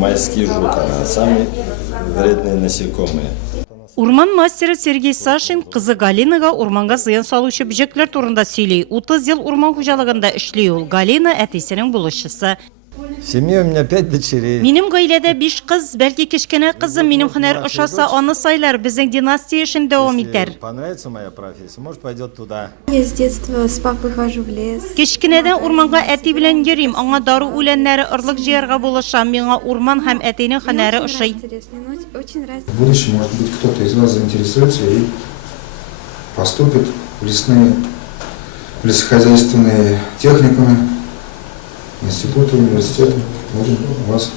Майский жук, она самые вредные насекомые. Урман мастері Сергей Сашин қызы Галинаға урманға зыян салушы бөжектер турында сөйлей. 30 ел урман хужалығында эшлей ул. Галина әтисенең булышчысы. В семье у меня 5 дочерей. Минем гаиләдә 5 кыз, бәлки кечкенә кызым минем һөнәр ошаса, аны сайлар, безнең династия эшен дәвам итәр. Понравится моя профессия, может пойдет туда. Я с детства с папой хожу в лес. Кечкенәдән урманга әти белән йөрим, аңа дару үләннәре ырлык җыярга булышам, миңа урман һәм әтинең һөнәре ошый. Очень нравится. В будущем, может быть, кто-то из вас заинтересуется и поступит в лесохозяйственные техникумы, институты, университеты. Будем вас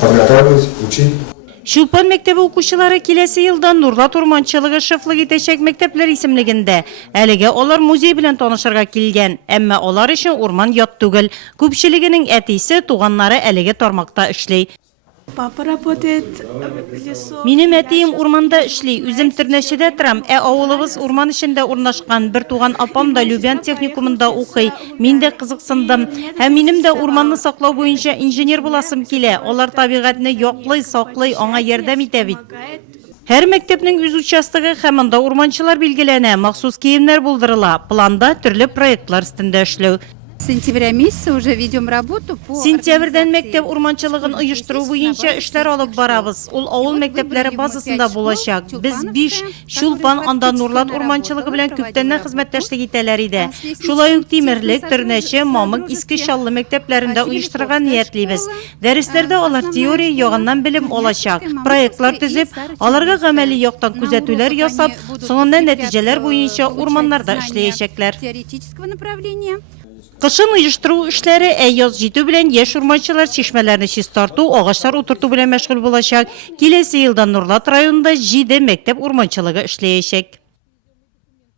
подготавливать, учить. Шулпан мәктәбе укучылары киләсе елда Нурлат урманчылыгы шефлык итәчәк мәктәпләр исемлегендә. Әлегә алар музей белән танышырга килгән, әмма алар өчен урман ят түгел. Күпчелегенең әтисе, туганнары әлегә тармакта эшли. Папа работает в лесу. Минем әтием урманда эшли, үзем Төрнәчедә торам, авылыбыз урман эчендә урнашкан. Бер туган апам да Любян техникумында укый. Мин дә кызыксындым. Һәм минем дә урманны саклау буенча инженер буласым килә. Алар табигатьне яклый, саклый, аңа ярдәм итә бит. Һәр мәктәпнең үз участогы һәм анда урманчылар билгеләнә, махсус киемнәр булдырыла. Планда төрле проектлар өстендә эшләү. С сентября месяца уже ведем работу по... Сентябрьдән мәктәп урманчылыгын оештыру буенча эшләр алып барабыз. Ул авыл мәктәпләре базасында булачак. Без 5 Шулпан анда Нурлат урманчылыгы белән күптәннән хезмәттәшлек итәләр иде. Шулай ук Тимерлек, Төрнәче, Мамык, Иске Чаллы мәктәпләрендә оештырырга ниятлибез. Дәресләрдә алар теория яганнан белем алачак. Проектлар төзеп, аларга гамәли яктан күзәтүләр ясап, соңыннан нәтиҗәләр буенча урманнарда эшләячәкләр. Теоретического направления. Кышын оештыру эшләре яз җитү белән яшь урманчылар чишмәләрне чистарту, агачлар утырту белән мәшгуль булачак. Киләсе елда Нурлат районында 7 мәктәп урманчылыгы эшләячәк.